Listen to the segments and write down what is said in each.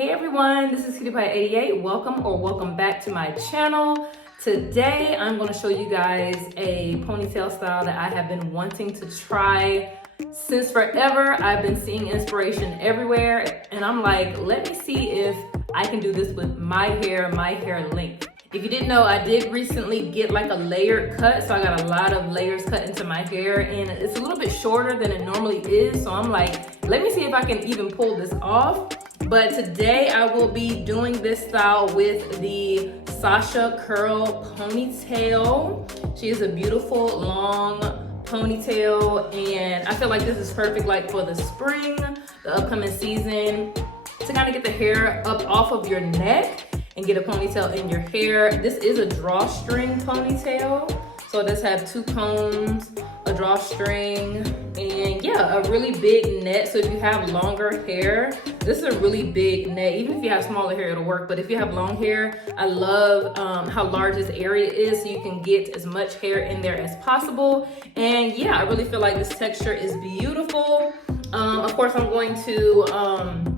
Hey everyone, this is CutiePie88. Welcome back to my channel. Today I'm going to show you guys a ponytail style that I have been wanting to try since forever. I've been seeing inspiration everywhere and I'm like, let me see if I can do this with my hair length. If you didn't know, I did recently get like a layered cut, so I got a lot of layers cut into my hair and it's a little bit shorter than it normally is, so I'm like, let me see if I can even pull this off. But today I will be doing this style with the Sasha curl ponytail. She is a beautiful long ponytail and I feel like this is perfect like for the spring, the upcoming season, to kind of get the hair up off of your neck and get a ponytail in your hair. This is a drawstring ponytail. So it does have two combs, a drawstring, and yeah, a really big net. So if you have longer hair, this is a really big net. Even if you have smaller hair, it'll work. But if you have long hair, I love how large this area is, so you can get as much hair in there as possible. And yeah, I really feel like this texture is beautiful. Of course, I'm going to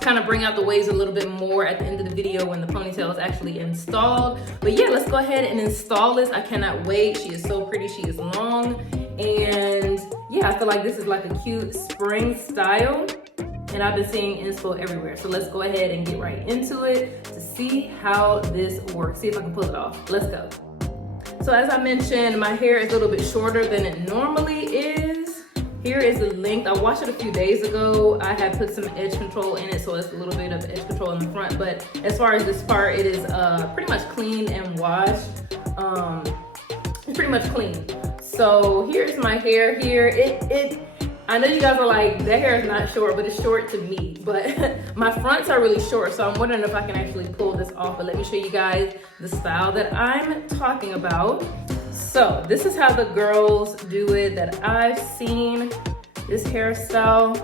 kind of bring out the waves a little bit more at the end of the video when the ponytail is actually installed. But yeah, let's go ahead and install this. I cannot wait. She is so pretty. She is long. And yeah, I feel like this is like a cute spring style. And I've been seeing inspo everywhere. So let's go ahead and get right into it to see how this works. See if I can pull it off. Let's go. So as I mentioned, my hair is a little bit shorter than it normally is. Here is the length. I washed it a few days ago. I have put some edge control in it, so it's a little bit of edge control in the front. But as far as this part, it is pretty much clean and washed. It's pretty much clean. So here's my hair here. I know you guys are like, that hair is not short, but it's short to me. But my fronts are really short, so I'm wondering if I can actually pull this off. But let me show you guys the style that I'm talking about. So this is how the girls do it that I've seen, this hairstyle,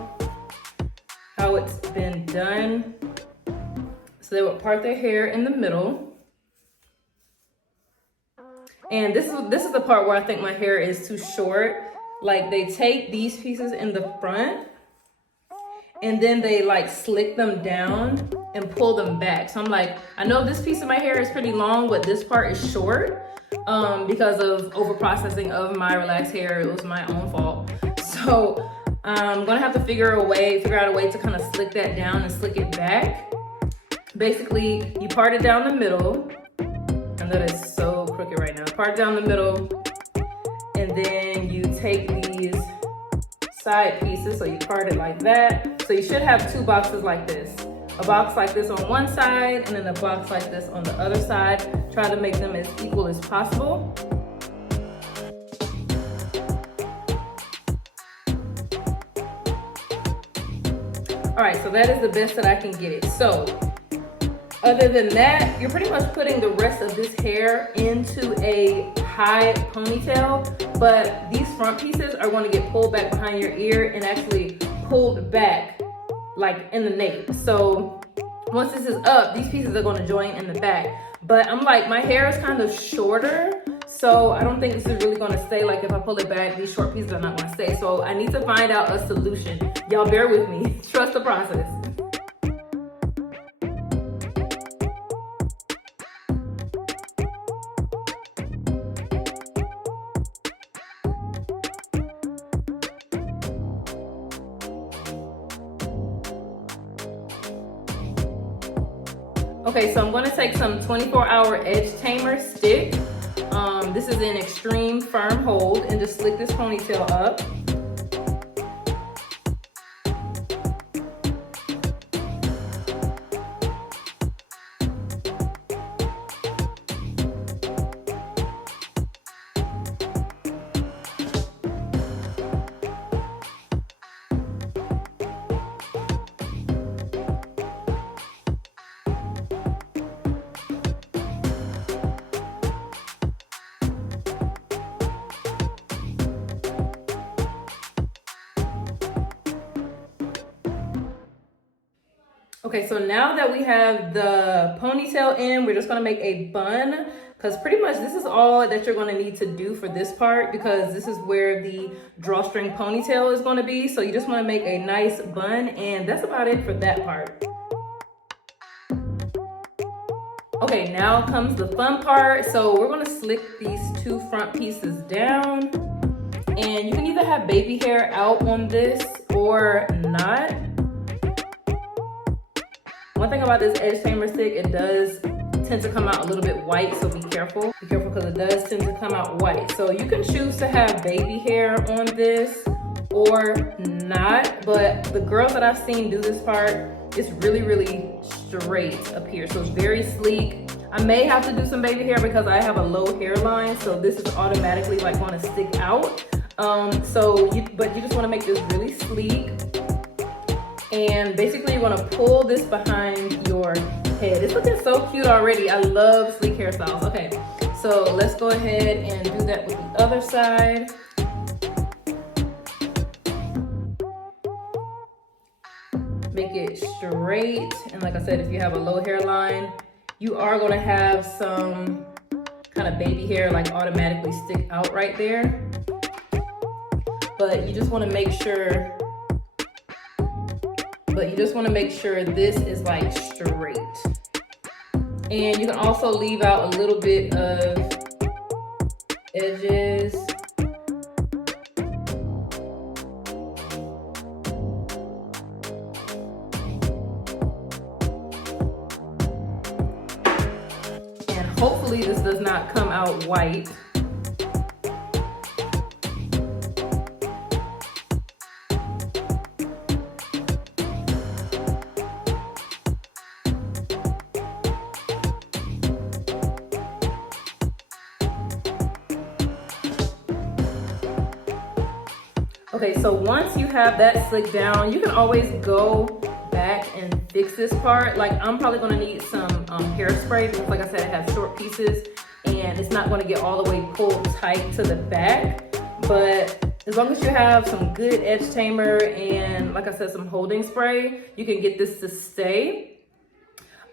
how it's been done. So they would part their hair in the middle. And this is the part where I think my hair is too short. Like they take these pieces in the front and then they like slick them down and pull them back. So I'm like, I know this piece of my hair is pretty long, but this part is short. Because of over processing of my relaxed hair. It was my own fault. So I'm gonna have to figure out a way to kind of slick that down and slick it back. Basically, you part it down the middle, and that is so crooked right now. Part it down the middle, and then you take these side pieces, so you part it like that. So you should have two boxes like this. A box like this on one side, and then a box like this on the other side. Try to make them as equal as possible. All right, so that is the best that I can get it. So other than that, you're pretty much putting the rest of this hair into a high ponytail, but these front pieces are going to get pulled back behind your ear and actually pulled back like in the nape. So once this is up, these pieces are going to join in the back. But I'm like, my hair is kind of shorter, so I don't think this is really going to stay. Like if I pull it back, these short pieces are not going to stay. So I need to find out a solution. Y'all bear with me. Trust the process. Okay, so I'm going to take some 24-hour edge tamer stick. This is an extreme firm hold, and just slick this ponytail up. Okay, so now that we have the ponytail in, we're just gonna make a bun, because pretty much this is all that you're gonna need to do for this part, because this is where the drawstring ponytail is gonna be. So you just wanna make a nice bun, and that's about it for that part. Okay, now comes the fun part. So we're gonna slick these two front pieces down. And you can either have baby hair out on this or not. One thing about this edge tamer stick, it does tend to come out a little bit white, so be careful. Be careful because it does tend to come out white. So you can choose to have baby hair on this or not, but the girls that I've seen do this part, it's really, really straight up here. So it's very sleek. I may have to do some baby hair because I have a low hairline, so this is automatically like gonna stick out. But you just wanna make this really sleek. And basically you're gonna pull this behind your head. It's looking so cute already. I love sleek hairstyles. Okay, so let's go ahead and do that with the other side. Make it straight. And like I said, if you have a low hairline, you are gonna have some kind of baby hair like automatically stick out right there. But you just wanna make sure this is like straight. And you can also leave out a little bit of edges. And hopefully this does not come out white. Okay, so once you have that slicked down, you can always go back and fix this part. Like I'm probably gonna need some hairspray because like I said, it has short pieces and it's not gonna get all the way pulled tight to the back. But as long as you have some good edge tamer and like I said, some holding spray, you can get this to stay.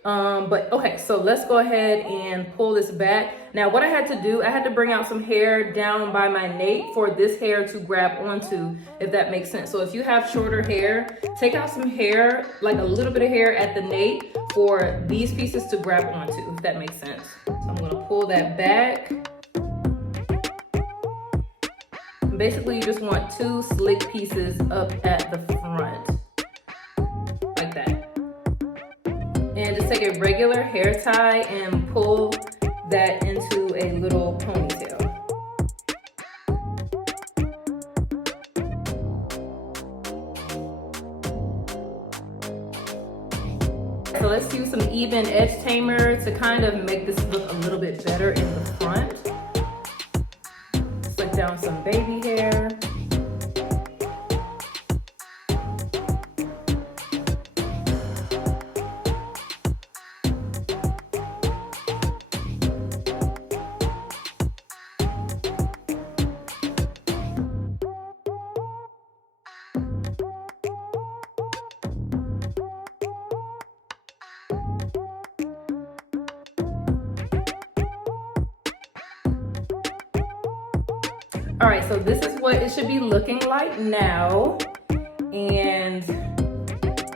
But okay, so let's go ahead and pull this back. Now what I had to do, I had to bring out some hair down by my nape for this hair to grab onto, if that makes sense. So if you have shorter hair, take out some hair, like a little bit of hair at the nape for these pieces to grab onto, if that makes sense. So I'm gonna pull that back. Basically, you just want two slick pieces up at the front, like that. And just take a regular hair tie and pull that into a little ponytail. So let's use some even edge tamer to kind of make this look a little bit better in the front. Slick down some baby hair. All right, so this is what it should be looking like now. And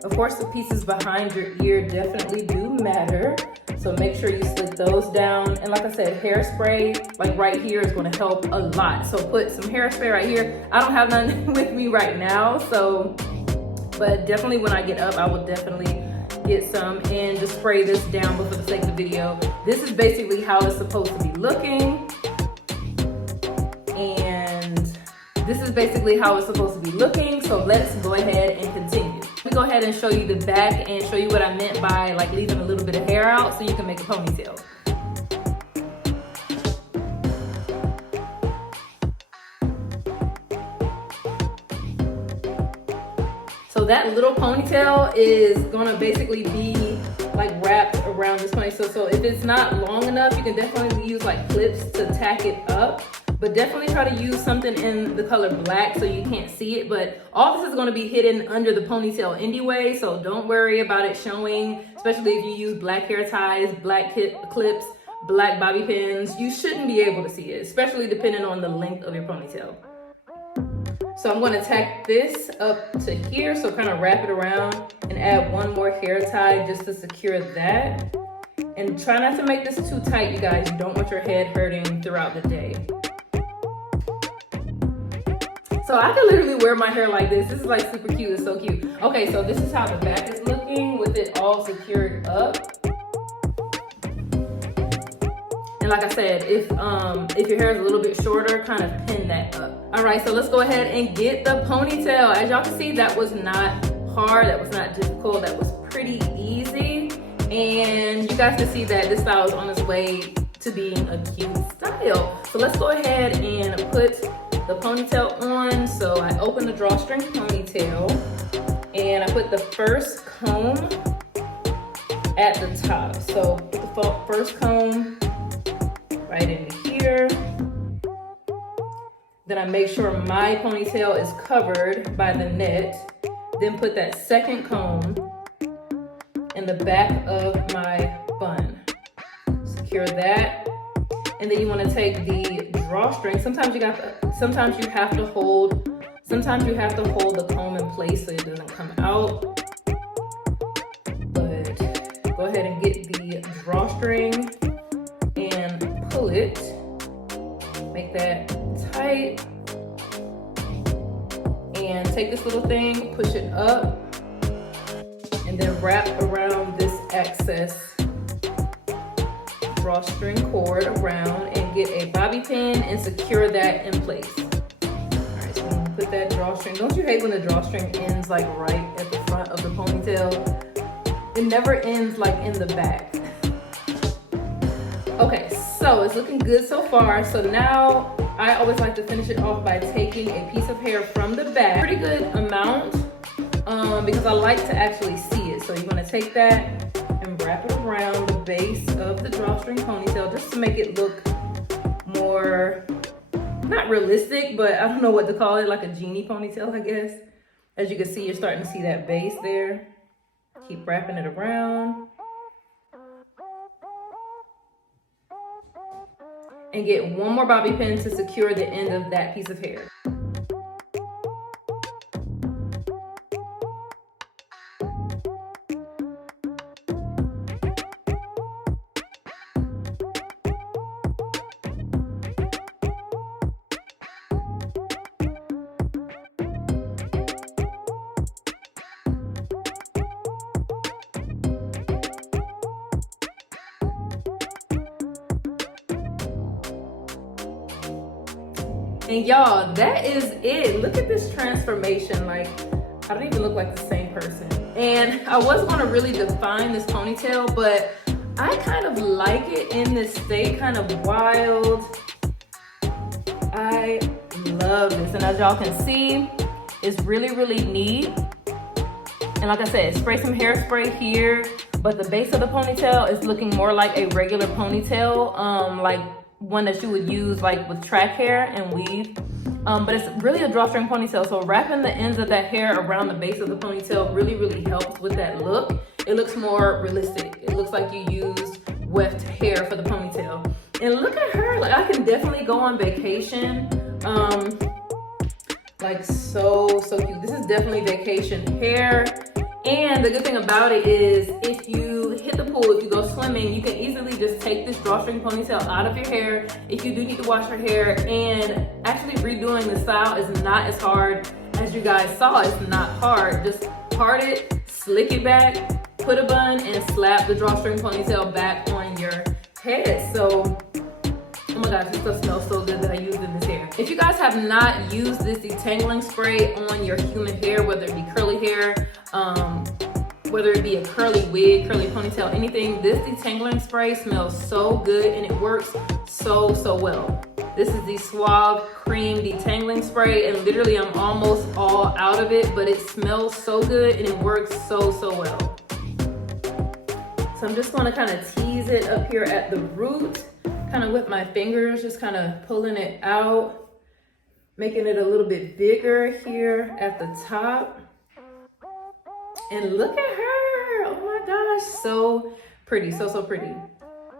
of course the pieces behind your ear definitely do matter. So make sure you slick those down. And like I said, hairspray, like right here, is gonna help a lot. So put some hairspray right here. I don't have none with me right now, but definitely when I get up, I will definitely get some and just spray this down. But for the sake of the video, this is basically how it's supposed to be looking. And this is basically how it's supposed to be looking. So let's go ahead and continue. Let me go ahead and show you the back and show you what I meant by like leaving a little bit of hair out so you can make a ponytail. So that little ponytail is gonna basically be like wrapped around this ponytail. So if it's not long enough, you can definitely use like clips to tack it up. But definitely try to use something in the color black so you can't see it. But all this is going to be hidden under the ponytail anyway, so don't worry about it showing, especially if you use black hair ties, black clips, black bobby pins. You shouldn't be able to see it, especially depending on the length of your ponytail. So I'm going to tack this up to here, so kind of wrap it around and add one more hair tie just to secure that. And try not to make this too tight, you guys. You don't want your head hurting throughout the day. So I can literally wear my hair like this. This is like super cute. It's so cute. Okay, so this is how the back is looking with it all secured up. And like I said, if your hair is a little bit shorter, kind of pin that up. All right, so let's go ahead and get the ponytail. As y'all can see, that was not hard. That was not difficult. That was pretty easy. And you guys can see that this style is on its way to being a cute style. So let's go ahead and put the ponytail on. So I open the drawstring ponytail and I put the first comb at the top. So put the first comb right in here. Then I make sure my ponytail is covered by the net. Then put that second comb in the back of my bun. Secure that. And then you want to take the drawstring. Sometimes you have to hold the comb in place so it doesn't come out. But go ahead and get the drawstring and pull it. Make that tight. And take this little thing, push it up, and then wrap around this excess drawstring cord around and get a bobby pin and secure that in place. All right, so I'm gonna put that drawstring. Don't you hate when the drawstring ends like right at the front of the ponytail? It never ends like in the back. Okay, so it's looking good so far. So now I always like to finish it off by taking a piece of hair from the back. Pretty good amount because I like to actually see it. So you want to take that and wrap it around the base of the drawstring ponytail just to make it look more, not realistic, but I don't know what to call it, like a genie ponytail, I guess. As you can see, you're starting to see that base there. Keep wrapping it around. And get one more bobby pin to secure the end of that piece of hair. And y'all, that is it. Look at this transformation. Like, I don't even look like the same person. And I was gonna really define this ponytail, but I kind of like it in this state, kind of wild. I love this. And as y'all can see, it's really, really neat. And like I said, spray some hairspray here, but the base of the ponytail is looking more like a regular ponytail, like one that you would use like with track hair and weave. But it's really a drawstring ponytail. So wrapping the ends of that hair around the base of the ponytail really, really helps with that look. It looks more realistic. It looks like you used weft hair for the ponytail. And look at her, like I can definitely go on vacation. Like so cute. This is definitely vacation hair. And the good thing about it is if you hit the pool, if you go swimming, you can easily just take this drawstring ponytail out of your hair if you do need to wash your hair. And actually redoing the style is not as hard as you guys saw. It's not hard. Just part it, slick it back, put a bun, and slap the drawstring ponytail back on your head. So, oh my gosh, this stuff smells so good that I used in this hair. If you guys have not used this detangling spray on your human hair, whether it be curly hair, whether it be a curly wig, curly ponytail, anything, this detangling spray smells so good and it works so well. This is the Suave Cream Detangling Spray, and literally I'm almost all out of it, but it smells so good and it works so well. So I'm just gonna kind of tease it up here at the root, kind of with my fingers, just kind of pulling it out, making it a little bit bigger here at the top. And look at her, oh my gosh, so pretty, so pretty.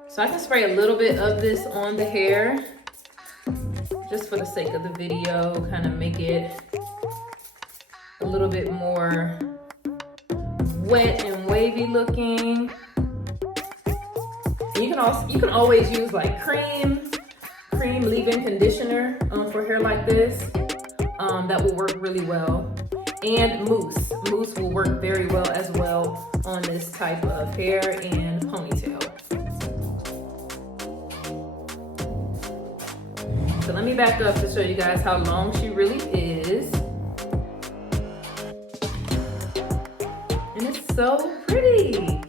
So I can spray a little bit of this on the hair, just for the sake of the video, kind of make it a little bit more wet and wavy looking. you can always use like cream leave-in conditioner for hair like this. That will work really well. And mousse will work very well as well on this type of hair and ponytail. So let me back up to show you guys how long she really is. And it's so pretty.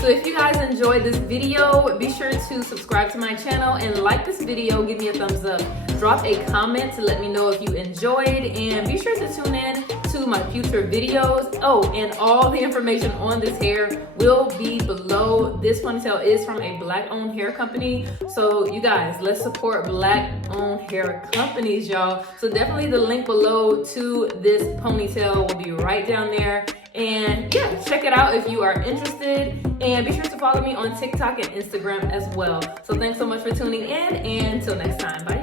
So if you guys enjoyed this video, be sure to subscribe to my channel and like this video, give me a thumbs up. Drop a comment to let me know if you enjoyed, and be sure to tune in to my future videos. Oh, and all the information on this hair will be below. This ponytail is from a Black-owned hair company. So you guys, let's support Black-owned hair companies, y'all. So definitely the link below to this ponytail will be right down there. And yeah, check it out if you are interested, and be sure to follow me on TikTok and Instagram as well. So thanks so much for tuning in, and until next time, bye.